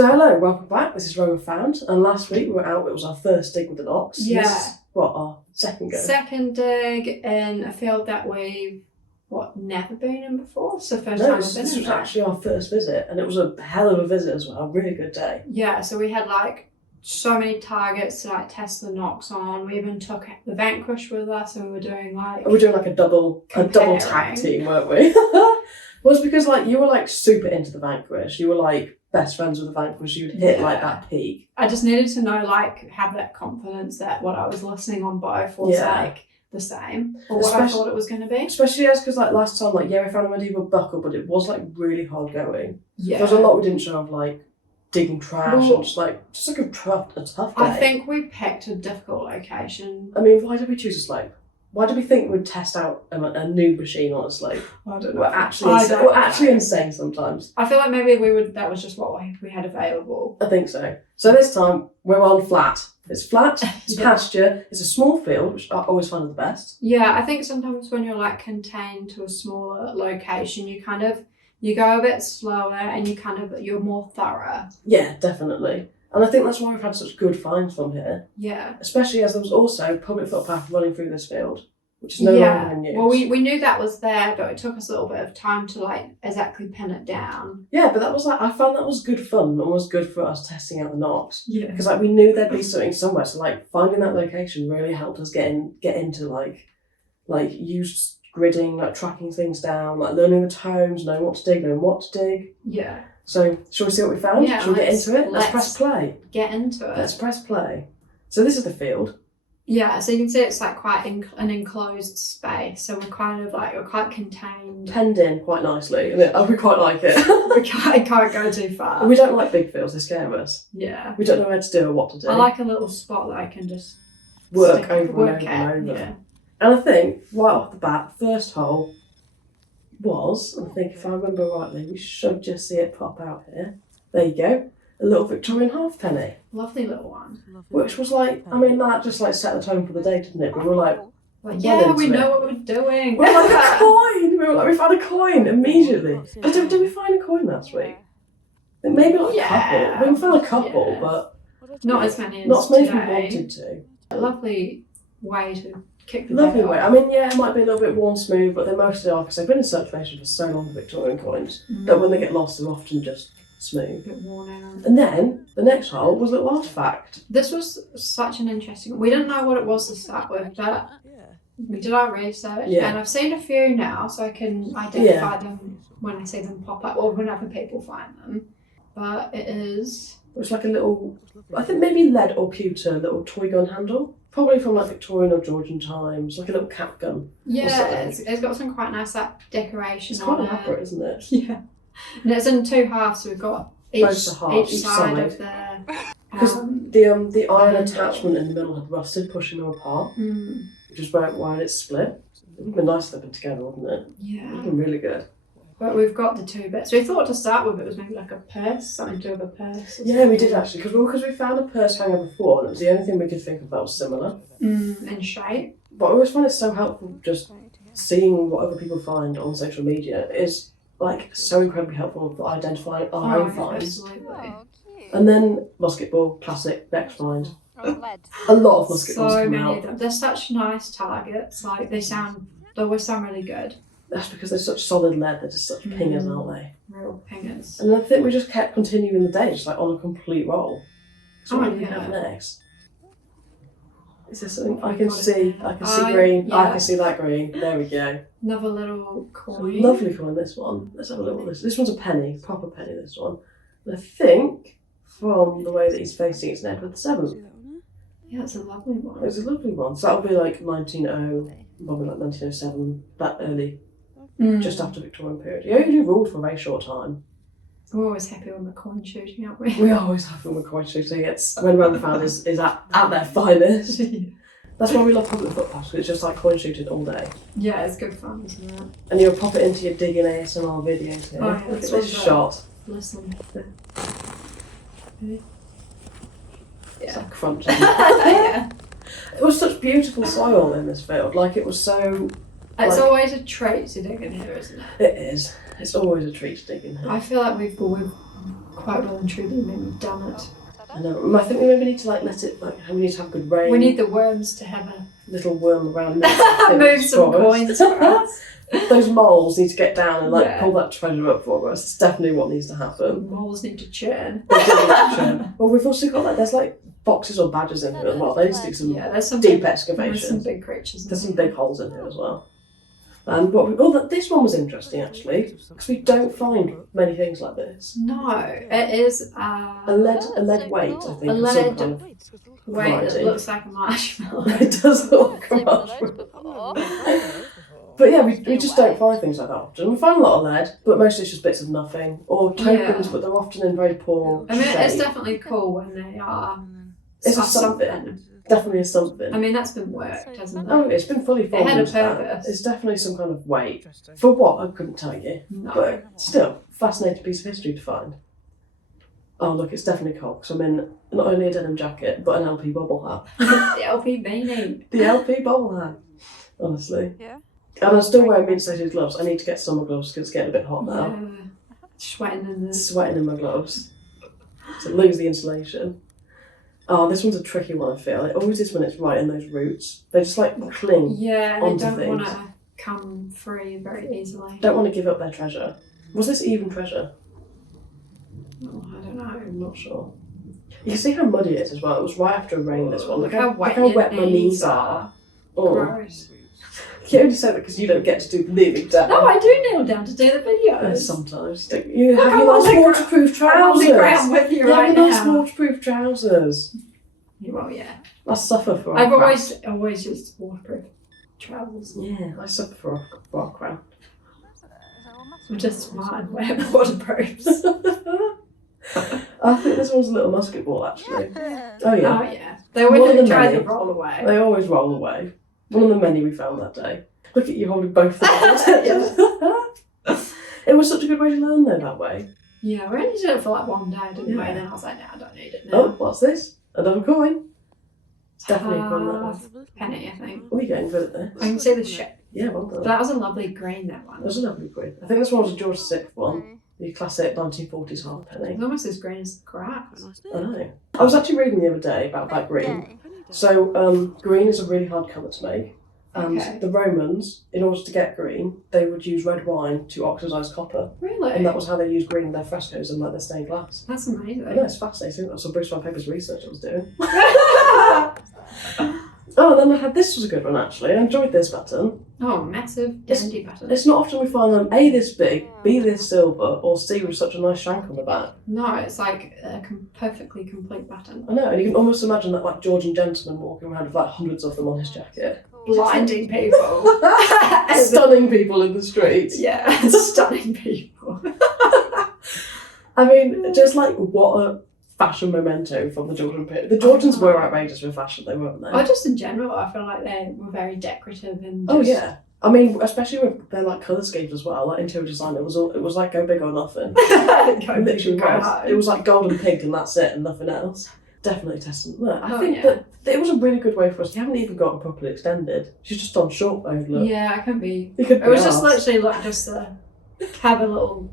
So hello, welcome back. This is Roman Found, and last week we were out. It was our first dig with an ox. Yeah. This is, our second go? Second dig in a field that we've never been in before. It's the first time we've been in. This was actually our first visit, and it was a hell of a visit as well. A really good day. Yeah, so we had so many targets to test the knocks on. We even took the Vanquish with us, and we were doing a double tag team, weren't we? Well, it's because you were super into the Vanquish. You were best friends with the Vanquish. You'd hit that peak. I just needed to know have that confidence that what I was listening on both was the same, or what I thought it was going to be. Especially because last time we found a medieval buckle, but it was really hard going. Yeah, there was a lot we didn't show of digging trash and just a tough day. I think we picked a difficult location. I mean, why did we choose a slope? Why did we think we'd test out a new machine on a slope? I don't know. We're actually insane sometimes. I feel like maybe that was just what we had available. I think so. So this time we're on flat. It's flat, it's pasture, it's a small field, which I always find the best. Yeah, I think sometimes when you're contained to a smaller location, you go a bit slower and you're more thorough. Yeah, definitely. And I think that's why we've had such good finds from here. Yeah. Especially as there was also a public footpath running through this field, which is no longer in use. Well, we knew that was there, but it took us a little bit of time to exactly pin it down. Yeah, but that was I found that was good fun and was good for us testing out the knocks. Yeah. Because we knew there'd be something somewhere, so finding that location really helped us get into use gridding, tracking things down, learning the tomes, knowing what to dig, knowing what to dig. Yeah. So, shall we see what we found? Yeah, shall we get into it? Let's press play. Get into it. Let's press play. So this is the field. Yeah, so you can see it's quite an enclosed space, so we're we're quite contained. Penned in quite nicely, and we quite like it. We can't go too far. We don't like big fields, they scare us. Yeah. We don't know where to do or what to do. I like a little spot that I can just work over and over. Yeah. And I think, right off the bat, first hole was, I think if I remember rightly, we should just see it pop out here. There you go. A little Victorian halfpenny. Lovely little one. Which was that just set the tone for the day, didn't it? We were we know what we're doing. We were a coin! We found a coin immediately. Did we find a coin last week? Maybe a couple. We found a couple, but not as many as we today. wanted to. A lovely way to kick the Lovely day way. off. I mean, it might be a little bit worn smooth, but they mostly are because they've been in circulation for so long, the Victorian coins, that when they get lost, they're often just smooth. A bit worn out. And then the next hole was a little artefact. This was such an interesting. We didn't know what it was to start with, but we did our research, and I've seen a few now, so I can identify them when I see them pop up or whenever people find them. But it's a little, I think maybe lead or pewter, little toy gun handle. Probably from Victorian or Georgian times, a little cap gun. Yeah, it's got some quite nice decoration. It's quite elaborate, isn't it? Yeah, and it's in two halves, so we've got each side of the. Because the iron attachment in the middle had rusted, pushing them apart, which is why it's split. It would have been nice if they'd been together, wouldn't it? Yeah, it would have been really good. But we've got the two bits. We thought to start with it was maybe a purse, something to do with a purse. Yeah, we did actually, because we found a purse hanger before, and it was the only thing we could think of that was similar. In shape. But I always find it so helpful just seeing what other people find on social media. It's so incredibly helpful for identifying our own finds. Absolutely. And then musket ball, classic, next find. A lot of musket balls so come many out. of them. They're such nice targets. They always sound really good. That's because they're such solid lead. They're just such pingers, aren't they? Real pingers. And I think we just kept continuing the day, just on a complete roll. So what do we have next? Is there something I can see? I can see green. Yeah. I can see that green. There we go. Another little coin. A lovely coin. This one. Let's have a look at this. This one's a penny, proper penny. This one. And I think from the way that he's facing, it's an Edward VII. Yeah, it's a lovely one. It's a lovely one. So that'll be 1900, probably 1907, that early. Just after Victorian period. He only ruled for a very short time. We're always happy when we're coin shooting, aren't we? We always have when we're coin shooting. It's when Roman Found is at their finest. That's why we love public footpaths, because it's just coin shooting all day. Yeah, it's good fun, isn't it? And you'll pop it into your digging ASMR videos here. Look at this shot. Listen. It's crunching. Yeah. It was such beautiful soil in this field. It was so. It's always a treat to dig in here, isn't it? It is. It's always a treat to dig in here. I feel like we've quite well and truly maybe done it. I know. I think we maybe need to like let it we need to have good rain. We need the worms to have a little worm around. Move some coins for us. Those moles need to get down and like pull that treasure up for us. It's definitely what needs to happen. Moles need to churn. They do need to churn. Well, we've also got like there's like foxes or badgers in here as well. They need to do some there's some deep big, excavations. There's some big creatures. There's some big holes in here as well. But this one was interesting actually because we don't find many things like this. No, it is a lead weight. I think a lead some kind of weight that looks like a marshmallow. It does look like a marshmallow. But yeah, we just don't find things like that often. We find a lot of lead, but mostly it's just bits of nothing. Or tokens, but they're often in very poor I mean, shape. it's definitely cool when they are It's a something. Definitely a something. I mean, that's been worked, hasn't it? Oh, it's been fully formed. It had a purpose. It's definitely some kind of weight. For what? I couldn't tell you. No. But still, fascinating piece of history to find. Oh, look, it's definitely cold because I'm in not only a denim jacket, but an LP bubble hat. The LP beanie. The LP bubble hat. Honestly. Yeah. And I'm still wearing insulated gloves. I need to get summer gloves because it's getting a bit hot now. Yeah. Sweating in my gloves. To lose the insulation. Oh, this one's a tricky one, I feel. It always is when it's right in those roots. They just like cling. Yeah, onto they don't things. want to come free very easily. Don't want to give up their treasure. Was this even treasure? Oh, I don't know. I'm not sure. You can see how muddy it is as well. It was right after a rain, this one. Look how wet my knees are. Oh. Gross. You only say that because you don't get to do the kneeling down. No, I do kneel down to do the videos. Sometimes. You Look, have I'm your on nice the waterproof I'm on the trousers. ground with you You right have your nice now. waterproof trousers. Well, yeah. I suffer for our I've craft. always used waterproof trousers. Yeah, I suffer for our craft. I'm just smart and wear waterproofs. I think this one's a little musket ball, actually. Oh, yeah. Oh, yeah. They always try to roll away. They always roll away. One of the many we found that day. Look at you holding both of them. It was such a good way to learn, though, that way. Yeah, we only did it for like one day, didn't we? Yeah. And then I was like, no, I don't need it now. Oh, what's this? Another coin. It's definitely a coin, that one. Penny, I think. Oh, you're getting good at this. I can see the ship. Yeah, well done. That was a lovely green, that one. That was a lovely coin. I think this one was a George VI one. The classic 1940s halfpenny. It's almost as green as the grass. I know. I was actually reading the other day about that green. So, green is a really hard colour to make. And Okay. the Romans, in order to get green, they would use red wine to oxidise copper. Really? And that was how they used green in their frescoes and like their stained glass. That's amazing. I know, it's fascinating. That's what Bruce Van Paper's research I was doing. Oh, then I had this was a good one actually. I enjoyed this button. Oh, massive dandy button. It's not often we find them A, this big, B, this silver, or C, with such a nice shank on the back. No, it's like a perfectly complete button. I know, and you can almost imagine that like Georgian gentleman walking around with like hundreds of them on his jacket. Blinding people. Stunning people in the streets. Yeah, stunning people. I mean, just like what a fashion memento from the Georgian period. The Georgians were outrageous with fashion, they weren't they? Or just in general, I feel like they were very decorative and Oh yeah. I mean, especially with their like colour schemes as well, like interior design, it was like go big or nothing. It literally was. It was like gold and pink and that's it and nothing else. Definitely testament. Look, I think that it was a really good way for us. You haven't even gotten properly extended. She's just on short mode, look. Yeah, I can be. You could It was be just arsed. literally like just have a little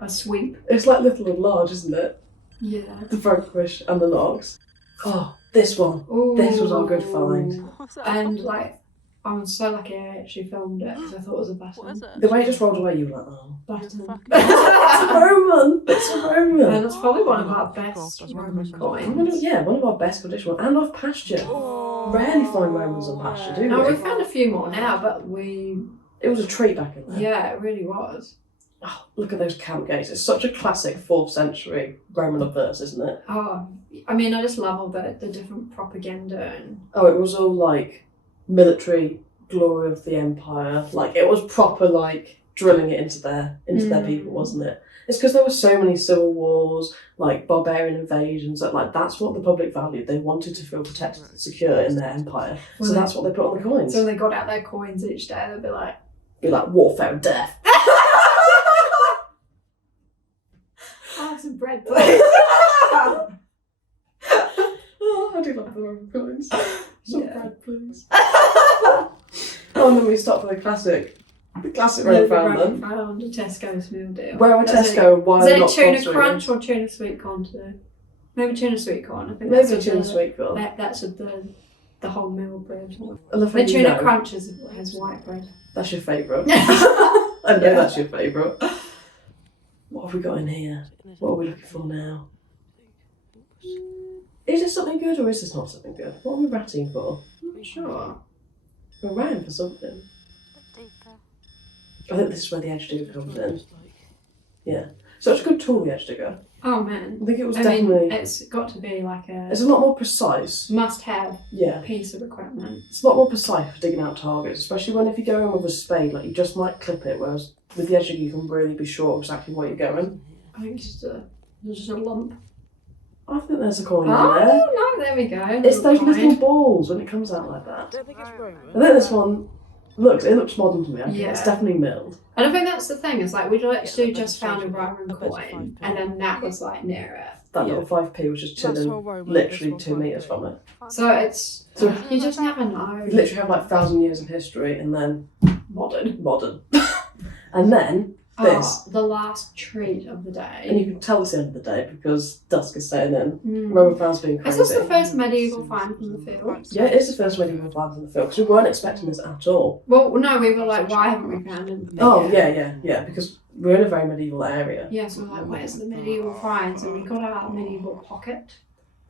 a sweep. It's like little and large, isn't it? Yeah. The vanquish and the logs. Oh, this one. Ooh. This was our good find. And like, I'm so lucky I actually filmed it because I thought it was a button. The way it just rolled away, you were like, oh. Button. It's a Roman! It's a Roman! And it's probably one of our best Roman coins. Yeah, one of our best condition ones. And off pasture. Rarely find Romans on pasture, do No, we? we've found a few more now, but It was a treat back in there. yeah, it really was. Oh, look at those camp gates. It's such a classic 4th century Roman obverse, isn't it? Oh, I mean, I just love all the different propaganda and Oh, it was all like military glory of the empire. Like it was proper like drilling it into their people, wasn't it? It's because there were so many civil wars, like barbarian invasions, that like that's what the public valued. They wanted to feel protected and secure in their empire. So that's what they put on the coins. So when they got out their coins each day, they'd be like, warfare and death. "Have some bread, please." Oh, I do love the Roman coins. Some Yeah. bread, please. Oh, and then we stopped for the classic The classic Rowan found then. Found a Tesco's meal deal. Where are Tesco and why is are it not tuna sponsoring crunch us? or tuna sweet corn today? Maybe tuna sweet corn. I think Maybe that's tuna sweet corn. That's with the whole meal bread. I love how The you tuna know. crunch has white bread. That's your favourite. I know that's your favourite. What have we got in here? What are we looking for now? Is this something good or is this not something good? What are we ratting for? I'm not sure. We're ratting for something. I think this is where the edge digger comes in. Yeah. So it's a good tool, the edge digger. Oh man. I think it was definitely... it's got to be like It's a lot more precise. must-have Yeah. piece of equipment. It's a lot more precise for digging out targets, especially when if you go in with a spade, like you just might clip it, whereas with the edge digger you can really be sure exactly where you're going. I think it's just a lump. I think there's a coin in there. Oh no, there we go. It's those little balls when it comes out like that. I think this one looks modern to me. I think it's definitely milled. And I think that's the thing, is like we literally just found a Roman coin and then that was like near it. That little 5p was just chilling literally 2 metres from it. So you just never know. You literally have like 1,000 years of history and then modern. And then this. The last treat of the day. And you can tell it's the end of the day because dusk is setting in. Roman fans being crazy. Is this the first medieval find from the field? Yeah, it is the first medieval find from the field because we weren't expecting this at all. Well, no, we were like, why haven't we found anything? Oh, yeah, because we're in a very medieval area. Yeah, so we're like, where's the medieval finds? And we got our medieval pocket.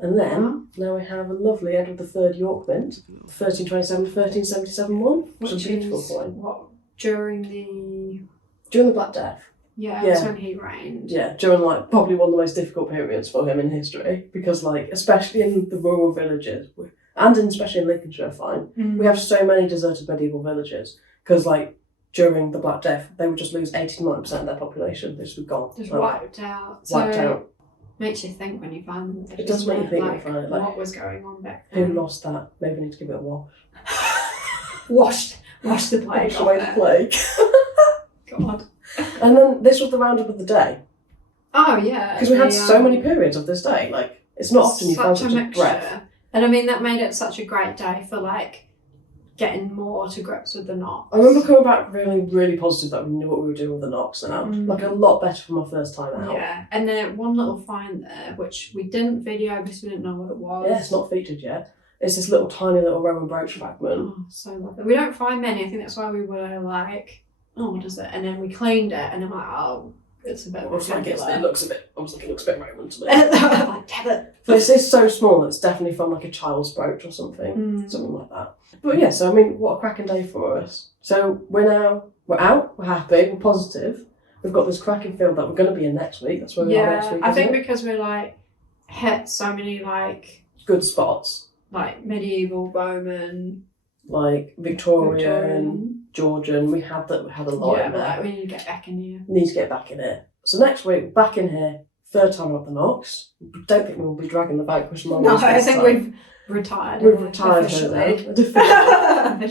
And then, now we have a lovely Edward III York mint, 1327 to 1377 one, which is a beautiful coin. What, during the Black Death. Yeah, that's when he reigned. Yeah, during like probably one of the most difficult periods for him in history because like especially in the rural villages and especially in Lincolnshire, I find we have so many deserted medieval villages because like during the Black Death they would just lose 80 to 90% of their population. They just be gone. Just wiped out. Wiped out. Makes you think when you find them. It does make you think when you find it. Like, what was going on back then? Who lost that? Maybe we need to give it a Wash wash. the plague. Wash away the plague. God. And then this was the roundup of the day. Oh yeah. Because we had so many periods of this day. Like it's not often you find such a breadth. And I mean that made it such a great day for like getting more to grips with the knocks. I remember coming back really, really positive that we knew what we were doing with the knocks now. Like a lot better from our first time out. Yeah. And then one little find there, which we didn't video because we didn't know what it was. Yeah, it's not featured yet. It's this tiny little Roman brooch fragment. Oh, so lovely. We don't find many. I think that's why we were like, oh, what is it? And then we cleaned it, and I'm like, oh, it's a bit. It looks a bit Roman to me. Like, damn it. But it's so small that it's definitely from like a child's brooch or something, something like that. But yeah, so I mean, what a cracking day for us. So we're out, we're happy, we're positive. We've got this cracking field that we're going to be in next week. That's where we are next week. I think because we're like hit so many like good spots, like medieval, Roman, like Victorian, Georgian. We had a lot in there. Like, we need to get back in here. Need to get back in here. So next week, back in here, third time up the knocks. Don't think we'll be dragging the vanquish along. No, I think we've retired. We've retired officially.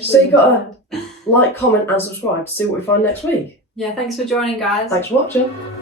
So you got to like, comment and subscribe to see what we find next week. Yeah, thanks for joining, guys. Thanks for watching.